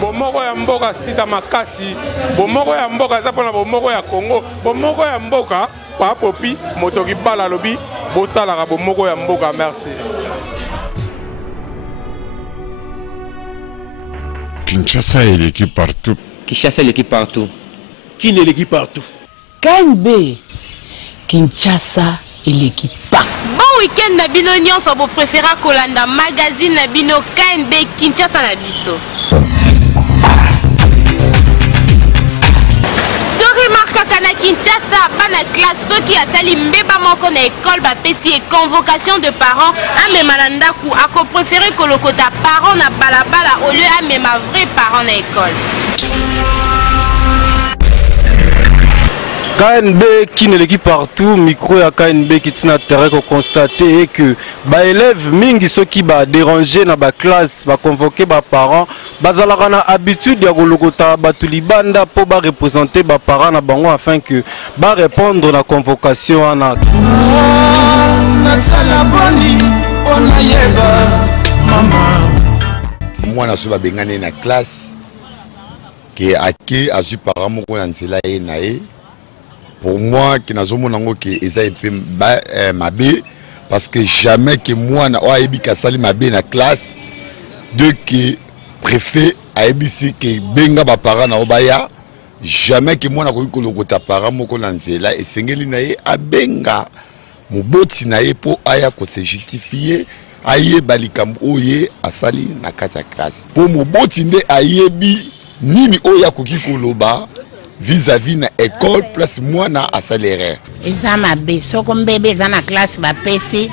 bomoko ya mboka sita makasi bomoko ya mboka za pona bomoko ya Congo bomoko ya mboka pa popi motoki bala lobi botala bomoko ya mboka. Merci. Kinshasa est l'équipe partout. Kinshasa est l'équipe partout. Qui est l'équipe partout? KNB. Kinshasa est l'équipe partout. Bon week-end Nabino nyonso bo préféra Kolanda magazine Nabino KNB Kinshasa na biso. Kana Kinshasa bana classe ceux qui a sali mbeba moko na école ba pesi et convocation de parents a même mandaku a ko préféré que le kota parents na balabala au lieu a même vrai parents na école. KNB qui ne l'équipe partout, micro à KNB qui tient à terre qu'on constater que les élèves mingi ceux qui ba déranger dans la classe, ba convoquer ba parents, bazalaka na habitude ya kolokota batulibanda pour ba représenter ba parents na bango afin que ba répondre la convocation ana. Moi na soba bengane na classe que ake azu parents moko na nzela ye na ye. Pour moi, qui n'a jamais dit que ça fait mabe parce que jamais que moi na oabi kasali mabe na classe de que préfet aibisi que benga ba parents na obaya jamais que moi na ko kolokota parents moko na nzela et sengeli na ye abenga moboti na ye po aya ko se justifier aye balikam oye asali na kata classe po moboti nde ayebi nini oya ko kikoloba vis-à-vis na école plus moi na à salaire. Eza mabe so ko mbebe eza na classe ba pesi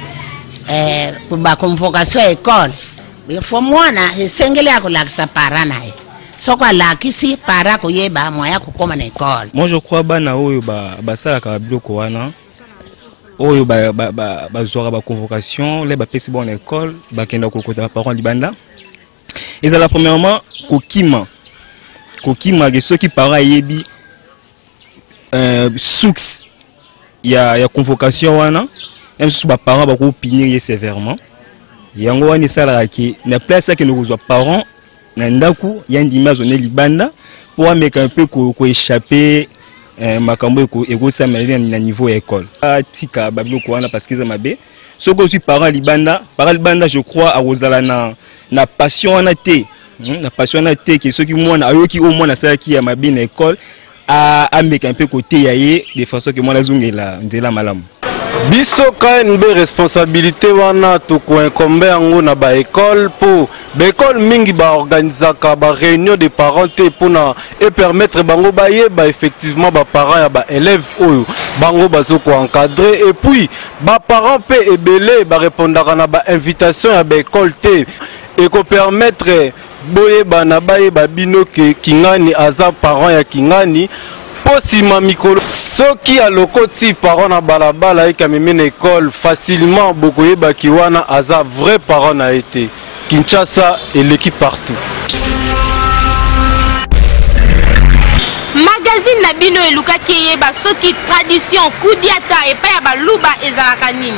pour ba convocation à école. Il faut moi na sengele ya ko lakisa para na ye. So ko lakisi para ko yeba moya ko koma na école. Moi je crois bana oyo ba sala ka biloko wana. Oyo ba zora ba convocation, les ba pesi bon école, ba kenda ko kota parents libanda. Eza premièrement kokima ke ceux qui parents yebi soux ya convocation wana même si ba parents ba ko punir sévèrement yango wani sala ki na place que nous os parents na ndaku ya ndima zone libanda pour ameka un peu ko échapper makambo eko sa na niveau école tika babiloko wana parce que ça mabe soko suis parents libanda je crois a rozala na passion wana te na passion wana te que ceux qui moi na ayoki au moins na sala ki ya mabe na école à mettre un peu côté yaye de façon que moi la zungela ndela malamu biso KNB responsabilité wana to ko incombe yango na ba école pour ba école mingi ba organisaka ba réunion de parents pour na et permettre bango ba yeba effectivement ba parents ya ba élèves oyo bango bazoko encadrer et puis ba parents pe ebele ba répondaka na ba invitation ya ba école te et ko permettre boye bana baye babino ke kingani aza parent ya kingani posima mikolo soki a lokoti parent na balabala e kameme na école facilement bokoye bakiwana aza vrai parent na été Kinshasa et l'équipe partout. Magazine Nabino eluka kiyeba soki tradition kudiata et pa ya baluba ezalaka nini.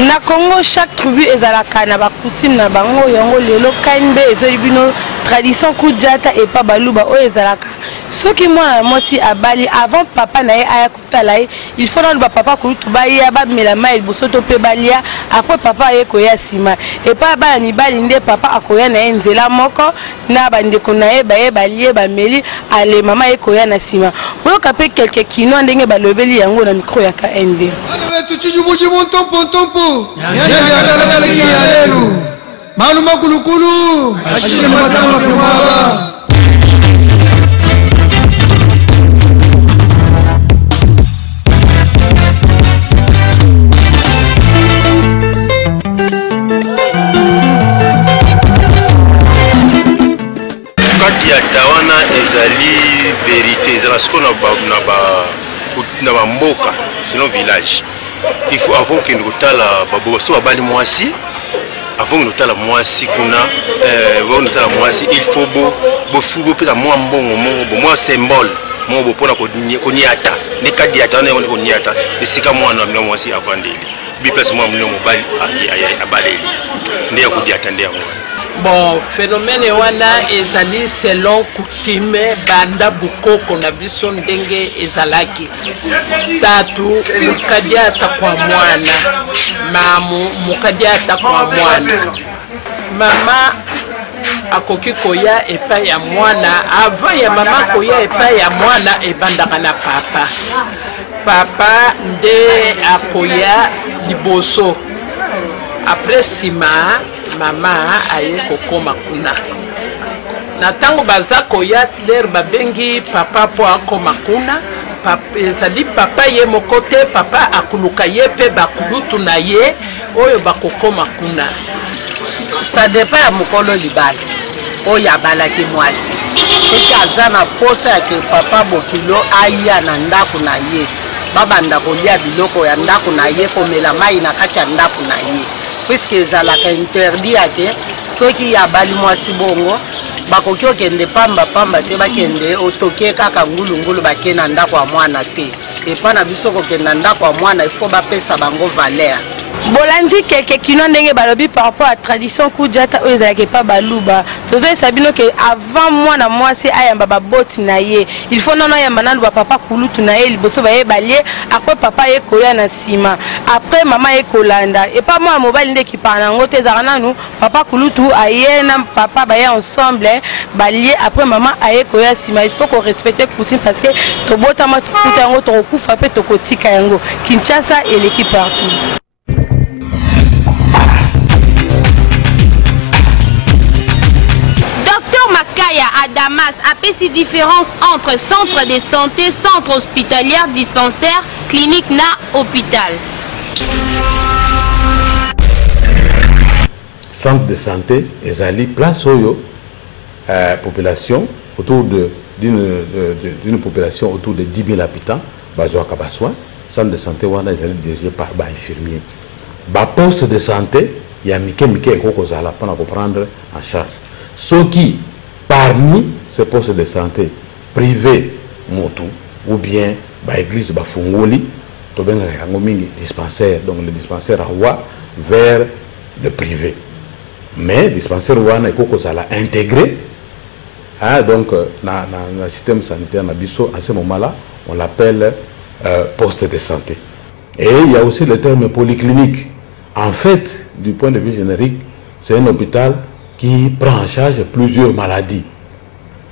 Na Congo chaque tribu ezalaka na ba coutume na bango yango lelo KNB ezolibino tradition kujata et pas baluba o ezalaka soki mwana mosi abali avant papa na ye aya kutala ye il faut non ba papa kulutu ba ya ba mela mai bosoto pe balia après papa ye koya sima et pas ba mibali nde papa akoya na nzela moko na bandeko na ye ba ye balie ba meli ale mama ye koya na sima boyo kape quelques kino ndenge balobeli yango na micro ya KNB. Maluma kulukulu ashile matama kumaba kati ya tawana ezali vérité ezala siko na ba mboka sinon village il faut avant que nous tala babo so babali mwasi avant que nous tala mwasi kuna nous tala mwasi il faut bo fubo pe la mwa mbongo mo mwa symbole mo bo pona ko niata ne kadi ata ne ko niata esika mwana na mwasi avandeli bi place moi mlio mobali abaleli ndia ko dia tande yango. Bon, phénomène wana ezali selon coutume banda bukoko na biso ndenge ezalaki. Tatu mukadia atakwa mwana, mamu mukadia atakwa mwana. Mama akoki koya epa ya mwana, avant ya mama koya epa ya mwana ebandaka na papa. Papa nde akoya liboso. Après sima mama aye kokoma kuna. Na tango baza koya ler babengi papa po akoma kuna. Ezali papa ye mokote papa akuluka ye pe bakulutu na ye oyo bakokoma kuna. Ça dépend ya mokolo libala oyo abalaki mwasi soki aza na posa ya ke papa bokilo aya na ndako na ye babanda kolia biloko ya ndako na ye komela mai na kati ya ndako na ye puisque ezalaka interdit ate soki abali mwasi bongo bakoki okende pamba te bakende otoke kaka ngulungulu bakende na ndako ya mwana te epa na biso kokende na ndako ya mwana ifo bapesa bango valeur. Bolandi keke kino ndenge balobi par rapport à tradition kujata oyo ezalaki pa baluba tozo esabino ke avant mwana mwasi ayamba baboti na ye il faut nono yamba na luba papa kulutu na ye liboso baye balie après papa ye koya na sima après mama ye kolanda et pas moi mobile nde ki parla ngo te ezaka nous papa kulutu aye na papa baye ensemble balie après mama aye koya sima il faut qu'on respecte coutume parce que tobota ma tukuta yango tokokufa pe tokotika yango. Kinshasa et l'équipe partout. À Damas, après ces différences entre centre de santé, centre hospitalier, dispensaire, clinique na hôpital. Centre de santé, ezali place oyo population autour d'une population autour de 10 000 habitants, bazwaka ba soin. Centre de santé wana ezali dirigé par ba infirmier. Ba poste de santé ya mike ekokozala pour prendre en charge. Soki parmi ces postes de santé privés motu ou bien ba église ba fungoli to benga yango mingi dispensaire, donc le dispensaire renvoie vers le privé, mais dispensaire wana ekokozala intégré donc na système sanitaire na biso. À ce moment là on l'appelle poste de santé. Et il y a aussi le terme polyclinique. En fait, du point de vue générique, c'est un hôpital qui prend en charge plusieurs maladies.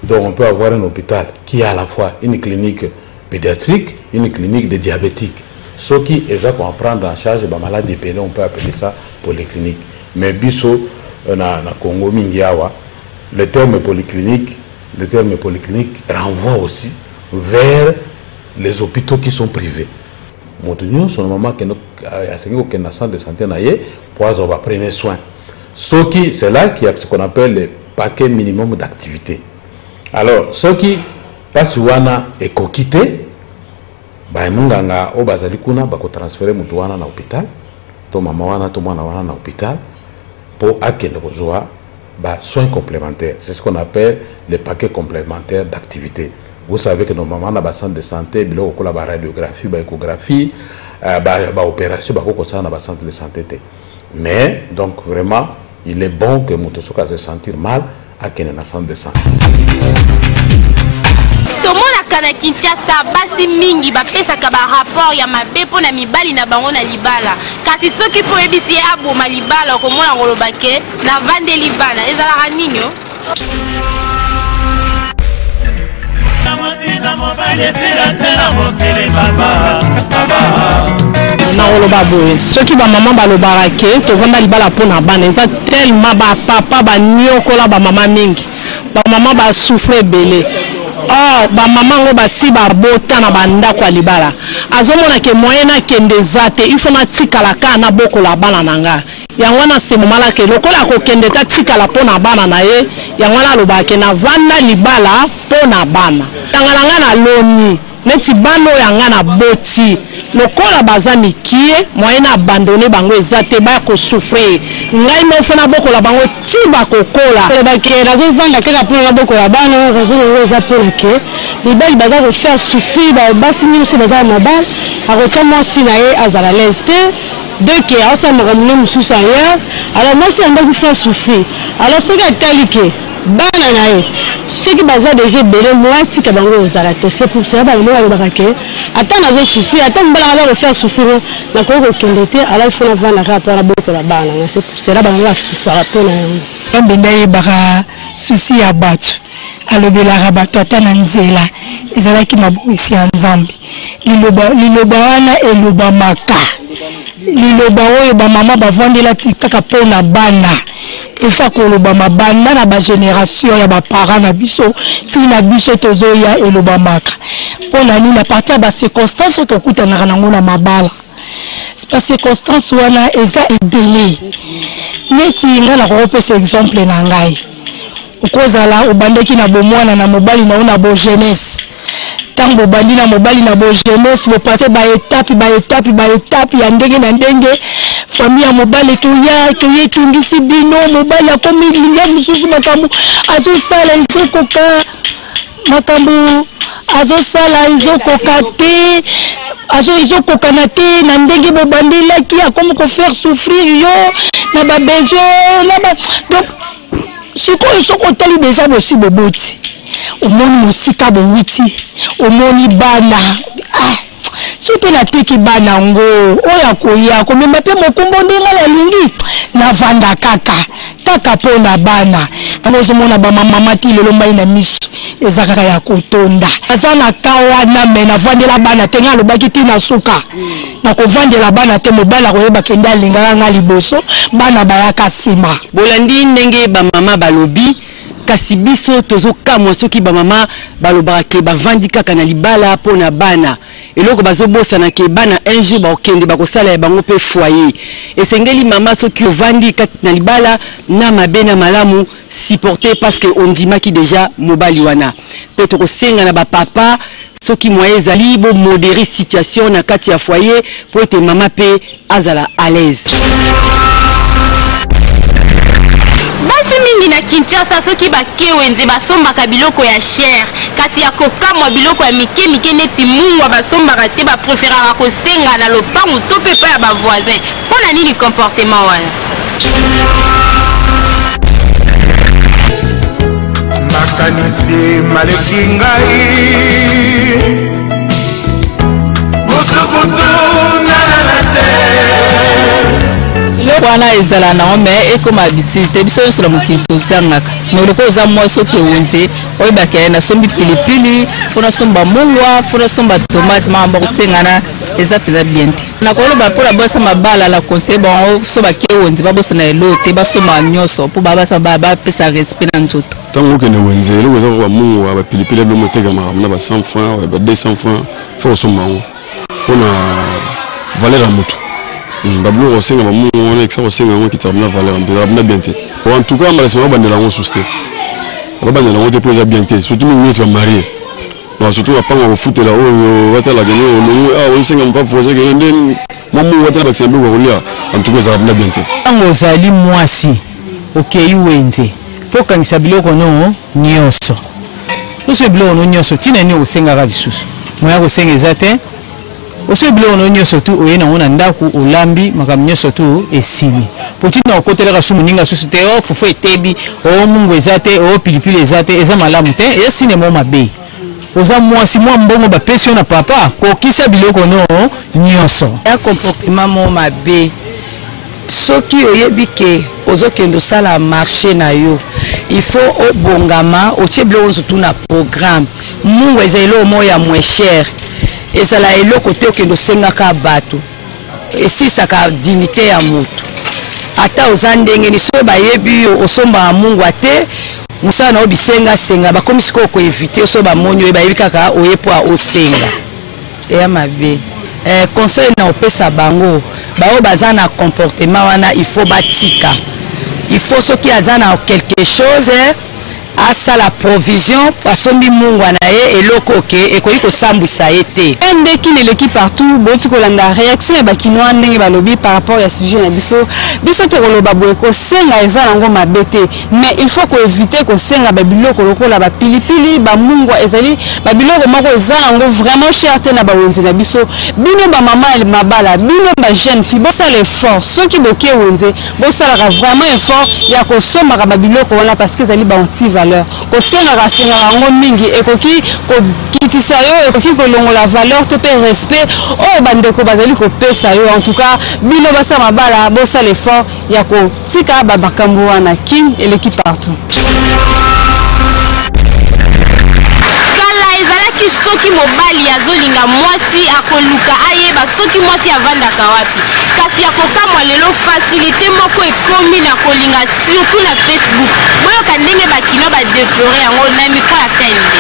Donc on peut avoir un hôpital qui a à la fois une clinique pédiatrique, une clinique de diabétiques. Ce qui est ça qu'on va prendre en charge des maladies pédées, on peut appeler ça polyclinique. Mais biso na Congo Mingiawa, le terme polyclinique renvoie aussi vers les hôpitaux qui sont privés. Montignon, son moment que nous avons un centre de santé pour avoir premier soin. C'est là qu'il y a ce qu'on appelle le paquet minimum d'activité. Alors, ceux qui passent wana et kokité, bah munganga o bazali kuna bako transférer mutu wana na hôpital, to mama wana to mwana wana na hôpital pour akende kozwa bah soins complémentaires. C'est ce qu'on appelle les paquets complémentaires d'activité. Vous savez que normalement dans le centre de santé, il y a la radiographie, la échographie, l'opération, dans le centre de santé. Mais, donc vraiment, il est bon que Motosoka se sentir mal à un centre de santé. Tout le monde a Kinshasa, basi mingi, bapesaka ba rapport ya mabe pona mibali na bango na libala. Kasi soki po ebisi abo ma libala ko mona ngolobake na vande libala. Ezala ninyo. naoloba boye soki bamama balobaka ke tovanda libala mpona bana eza tellement bapapa baniokola bamama mingi bamama basouffre ebele bamama ngo basi babota na bandako ya libala azomona ke moyen akende eza te ifo natikala kaka nabokola bana na nga yango wana semomala ke lokola akokende ta tikala mpona bana na ye yango wana alobaka ke navanda libala mpona bana tangana nga na loni neti bano yanga na boti lokola baza mikie moyen abandonné bango eza te ba ko souffrir ngai mo fona bokola bango ti ba kokola ba ke razo vanda kaka pona bokola bana razo eza pona ke libali baza ko faire suffire ba basi nyonso baza na bal akokama si na ye azala leste donc ça m'a ramené mon sous ailleurs. Alors moi c'est un gars qui fait souffrir. Alors ce qui a taliqué banana ceux qui basent déjà belé moi ti ka bango ozalate c'est pour ça ba ngo ba ke attends na souffrir attends mbala va faire souffrir na ko ko kendete alors il faut la vendre à rapport à beaucoup la bana c'est pour ça ba ngo va souffrir pour na mbenda baka souci ya batu alobela rabato atana nzela ezalaki mabongisi ya nzambe liloba wana eloba maka liloba oyo bamama bavandela kaka mpona bana efa koloba mabanda na bagénération ya baparent na biso tina biso tozoya eloba maka mpona nini na partir ya bacirconstance oyo tokutanaka nango na mabala bacirconstance wana eza ebele neti nga nakokopesa exemple na ngai okozala obandeki na bomwana na mobali na yo na bojeunesse tant bobandi na mobali na bojeunesse bopase baétape ya ndenge na ndenge famille ya mobali toye tungisi bino mobali akomi linga mosusu makambo azosala ezokoka makambo azosala ezokoka te ezokokana te na ndenge bobandelaki akomi kofaire souffrir yo na babesoin donc sikoyo soki otali deja bosi boboti omoni mosika bowiti omoni bana so mpe nateki bana ngo oyo akoya komema mpe mokumbo ndenge nalingi navanda kaka mpo na bana yango ozomona bamamama ti lelo mbai na miso eza kaka ya kotonda aza na ka wana me navandela bana te nga alobaki ti na suka nakovandela bana te mobali akoyeba kende alingaka nga liboso bana bayaka nsima bolandi ndenge bamama balobi kasi biso tozokamwa soki bamama balobaka ke bavandi kaka na libala mpona bana eloko bazobosana ke bana un jour bakokende bakosala ya bango mpe foyer esengeli mama soki ovandi kati na libala na mabe na malamu supporter parce que ondimaki déjà mobali wana mpe tokosenga na bapapa soki moyen ezali bomodere situation na kati ya foyer po ete mama mpe azala à l'aise. Basi mingi na Kinshasa soki bake wenze basombaka biloko ya cher kasi ya kokamwa biloko ya mike neti mungwa basombaka te bapreferaka kosenga na lopango to mpe pa ya bavoisin mpona nini comportement wana makanisi maleki ngai butubutu nalalate wana ezala na ome ekoma habitude te biso nyonso na mokili tozangaka me oloko oza mwa soki ewenze oyebaka nasombi pilipili fo nasomba mungwa fo nasomba tomate makambo kosengana eza mpenza bien te nakoloba mpona bosa mabala na conseil bango so bake ewenze babosana elo te basomba nyonso mpo bapesa respect na nzoto ntango okende wenze eloko eza koka mungwa bapilipili ebilomo etekamaka na ba 100 francs ba 200 francs fo kosomba yango mpona valeur ya motu bablo osenga bamu on exa osenga ngo kitsa na valeur na bien te en tout cas malheureusement bandela ngo souste bandela ngo te poser bien te surtout ni se marier bon surtout pas ngo footela o wata la gagner o osenga mpa foser que ndeni mamu wata ba sembe ko lia en tout cas ça na bien te ngo zali mwasi okei wenze fokangisa biloko no nyonso ose biloko no nyonso tina ni osenga ka lisusu moya ko senga ezate ose biloko no nyonso tu oyena ngona ndaku olambi makambo nyonso tu esili potina okotelaka sumu ninga susu te o fufu etebi o mungu ezate o pilipili ezate eza malamu te esine mo mabe oza mwasi mwa mbongo bapesi yo na papa kokisa biloko no nyonso ya comportement mo mabe soki oyebi ke ozokende osala marché na yo il faut obongama otie biloko nyonso tu na programme mungu eza eloko mo ya moins cher ezala eloko te okende osengaka bato esisaka dignité ya motu ata oza ndenge ni so bayebi osomba mungwa te musala na obisenga senga bakomi sikoyo koevite so bamoni oyo bayebi kaka oye po osenga eya mabe conseil na opesa bango bao baza na comportement wana il faut batika il faut soki aza na quelque chose asala provision basombi mungwa na ye eloko ke ekoki kosambwisa ye te ndeki neleki partout boti kolanda réaction ya bakinois ndenge balobi par rapport ya sujet na biso te koloba boye kosenga eza nango mabe te mais il faut koevite kosenga babiloko lokola bapilipili bamungwa ezali babiloko moko eza nango vraiment cher te na bawenze na biso bino bamama mabala bino bajeune fille bosala effort soki boki ewenze bosalaka vraiment effort ya kosombaka babiloko wana parce que ezali baanti valeur kosengaka sengaka yango mingi ekoki kokitisa yo ekoki kolongola valeur to pe respect oyo bandeko bazali kopesa yo en tout cas bino basa mabala bosala effort ya kotika babakambo wana king eleki partout soki mobali azolinga mwasi akoluka ayeba soki mwasi avandaka wapi kasi akokamwa lelo facilité moko ekomi na kolinga surtout na Facebook boyoka ndenge bakino badeplore yango na mikro ya KNB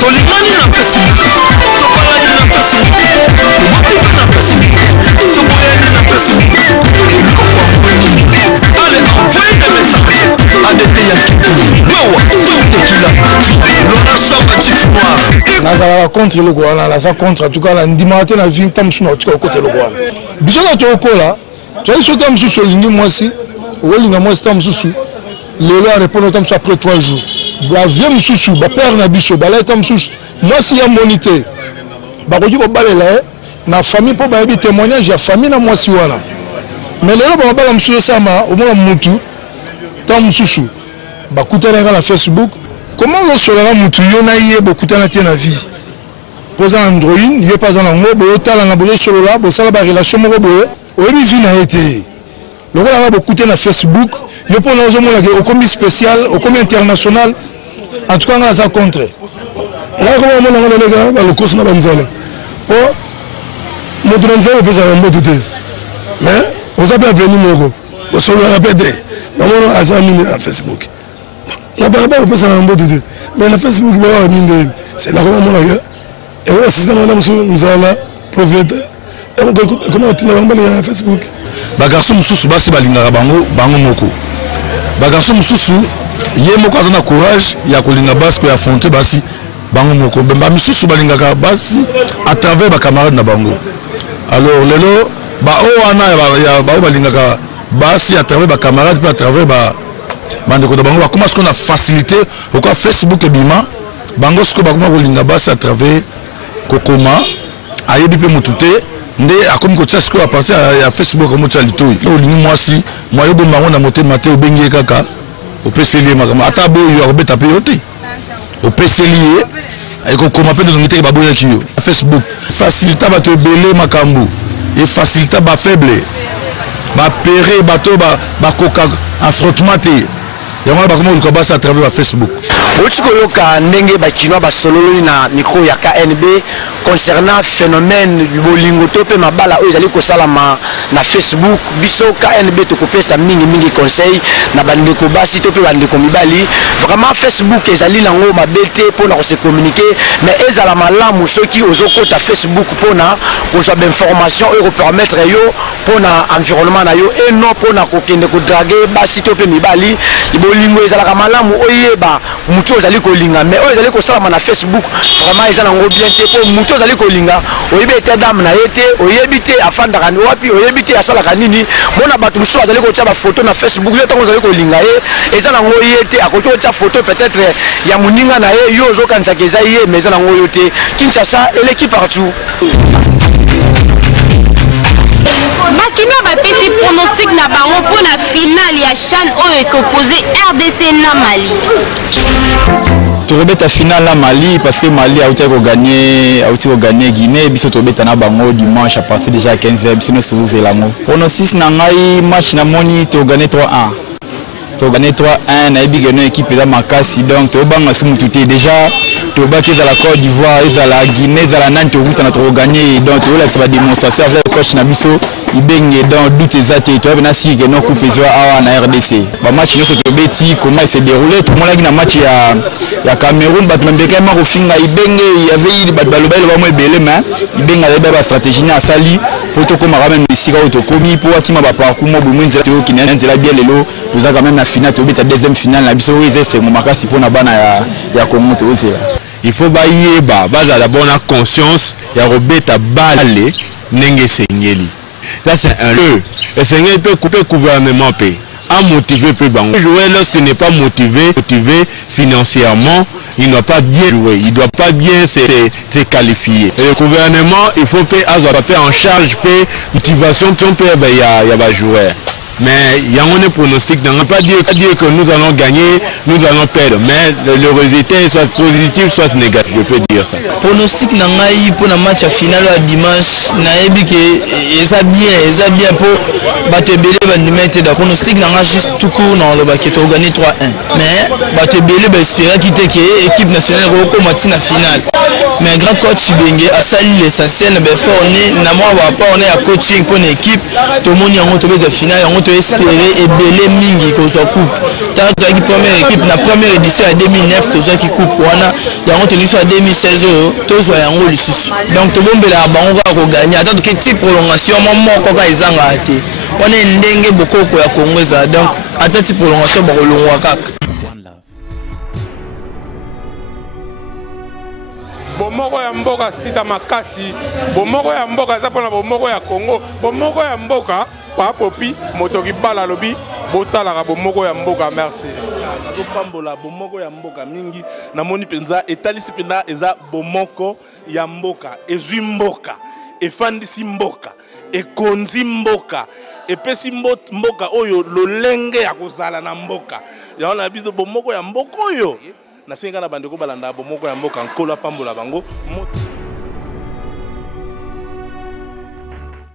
tolingani na Facebook topalani na Facebook tomotibi na Facebook toboyani na Facebook allez envoyez des messages adete ya kitu wewa tekila lona shamba chief noir nazalaka contre eloko wana naza contre en tout cas nandimaka te na vie nta mosusu na kotika kokota eloko wana biso na tokola toyei so ta mosusu olingi mwasi okolinga mwasi ta mosusu lelo arépondre ta mosusu après 3 jours bavie mosusu bapere na biso balai ta mosusu mwasi ya moni te bakoki kobalela ye na famille mpo bayebi témoignage ya famille na mwasi wana mais lelo bakobala mosusu esama omona mutu ta mosusu bakutanaka na Facebook comment osola na mutu yo na ye bokutana te na vie poza na android yo mpe aza nango boyotalana bozosolola bosala barelation moko boye oyebi vie na ye te lokolaka bokute na Facebook yo mpo na ozomonake okomi spécial okomi international en tout cas nga aza contre nakomamonango naleka balokosi na banzala po moto na nzala opesaka mbote te mais oza mpe aveni moko osololaka mpe te namona aza mine na Facebook na balabala opesaka mbote te mais na Facebook baa minde c'est nakomamonaka ekokasisina mosu nzala prophète comment otina bango balinga na Facebook bagarso mosusu basi balingaka bango moko bagarso mosusu ye moko aza na courage ya kolinga basi ko ya affronter basi bango moko bamisusu balingaka basi à travers bacamarade na bango alors lelo bao wana bao balingaka basi à travers bacamarade mpe à travers bandeko na bango bakoma siko na facilité okoa Facebook ebima bango siko bakoma kolinga basi à travers kokoma ayebi mpe motu te nde akomi kotia sikoyo a partir ya Facebook amotia litoi olingi mwasi mwayo bombango na motema te obengi ye kaka opeseli ye makambo ata boyo akobeta mpe yo te opeseli ye ekokoma mpe ndozongi te baboyaki yo Facebook facilita bato ebele makambo efacilita bafaible bapere bato bakoka affrontement te yango bakoma koluka basi à travers Facebook oti koyoka ndenge bakinois basololi na micro ya KNB concernant phénomène bolingo to pe mabala oyo ezali kosalama na Facebook biso KNB tokopesa mingi conseil na bandeko basi to pe bandeko mibali vraiment Facebook ezali nango mabete pona ko se communiquer mais ezala malamu soki ozokota Facebook pona kozwa information oyo permettre yo pona environnement na yo et non pona kokende ko draguer basi to pe mibali bolingo ezala malamu oyeba mutu ozali kolinga mais oyo ezali kosalama na Facebook vraiment ezala ngo bien te po mutu ozali kolinga oyebi ete dame na ye te oyebi te afandaka ni wapi oyebi te asalaka nini mona bato mosusu azali kotia bafoto na Facebook yo ntango ozali kolinga ye eza nango ye te akoki kotia foto peut-être ya moninga na ye yo ozokanisaka eza ye mais eza nango yo te Kinshasa eleki partout bakinois bapesi pronostic na bango mpo na finale ya CHAN oyo ekopose RDC na Mali tokobeta finale na Mali parce que Mali auti koganye Guinée biso tobeta na bango dimanche à partir déjà à 15h biso nyonso tozelango pronostic na ngai match na moni togane 3-1 togane 3-1 nayebi keno équipe eza makasi donc tobanga si mutu te déjà tobaki ezala Côte d'Ivoire ezala Guinée ezala nani tokutana tokoganye donc tolakisa badémonstration avec coach na biso ibenge dans doute ezate to na si que non coupe ezwa awa na RDC ba match nyonso to beti comment il s'est déroulé tout le monde na match ya Cameroun bat mbeka ma kofinga ibenge il y avait bat balobelo ba mo ebele mais ibenga le ba stratégie na sali pour to koma même mesika auto komi pour akima ba parcours mo bumwenza to kinena nzela bien lelo vous a quand même na finale to beta deuxième finale na biso c'est mo makasi pour na bana ya Congo to ozela. Il faut bayeba baza la bonne conscience ya robeta balé nenge sengeli. Ça c'est un lieu. Le Seigneur peut couper le gouvernement à motiver peu bango. Jouer lorsqu'il n'est pas motivé financièrement, il ne doit pas bien jouer, il ne doit pas bien se qualifier. Et le gouvernement, il faut avoir en charge motivation il y a jouer. Mais il y a un pronostic, on ne peut pas dire que nous allons gagner, nous allons perdre, mais le résultat est soit positif, soit négatif, je peux dire ça. Pronostic nangai pour le match final à dimanche, naebi que ça bien pour battre belé bandimete da pronostic nangai juste tout court dans le baquet to gagner 3-1. Mais battre belé ba espérer quitter que équipe nationale roko match na finale. Mais grand coach Bengue a sali l'essentiel na be faire on est na moi pas on est à coaching pour une équipe, tout le monde y a tomber de finale, espérer et belé mingi qu'on soit coupe. Tant que la première équipe, la première édition à 2009, tout ça qui coupe, il y a tenu sur 2016, tout ça en haut le sous. Donc tout le monde là, on va gagner. Attends que type prolongation, moi quand ils ont raté, on est n'dengue beaucoup pour la Congo ça. Donc attends type prolongation, on va le wakak. Bomoko ya mboka sita makasi, bomoko ya mboka za pona bomoko ya Congo, bomoko ya mboka pa popi motoki bala lobi botalaka bomoko ya mboka. Merci. Pambola bomoko ya mboka mingi namoni penza etalisi penda eza bomoko ya mboka ezwi mboka efandisi mboka ekonzi mboka epesi mboka oyo lolenge ya kozala na mboka ya na biso bomoko ya mboka oyo nasenga na bandeko balanda bomoko ya mboka nkola pambola bango